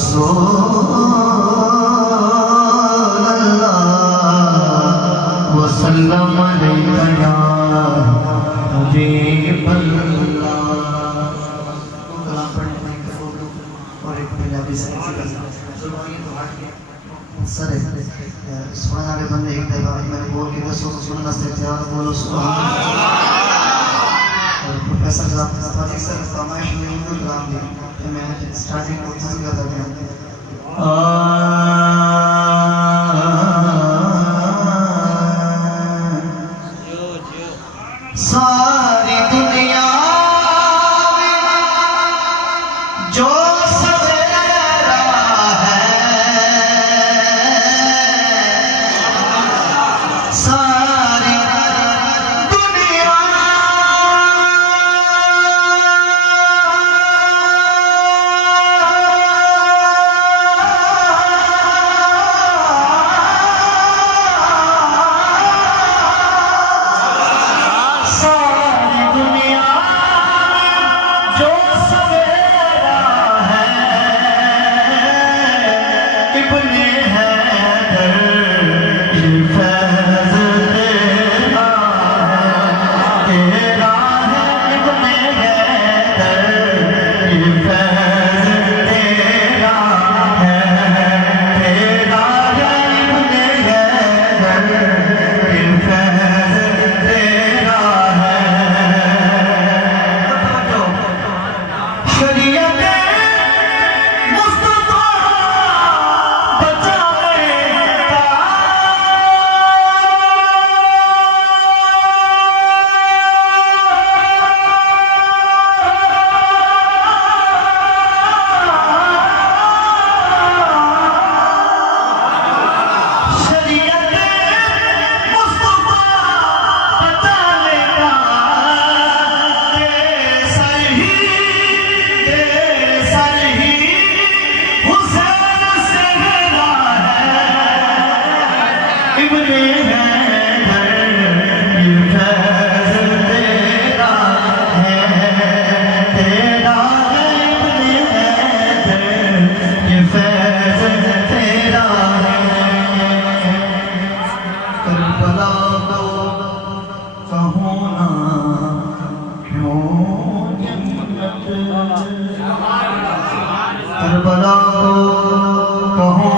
रसूल अल्लाह वसल्लम अलैका या हबीब अल्लाह। कलाम पढ़ने के फोटो और एक पंजाबी से सर सुनने वाले बंदे एक दफा मैंने बोल के दसो सुनना से तैयार बोलो सुभान अल्लाह। और प्रोफेसर साहब फाजिल सर फरमाइश में उर्दू कलाम दी तो मैं स्टार्टिंग को उर्दू करता गया। सारी दुनिया जो करबला को कहो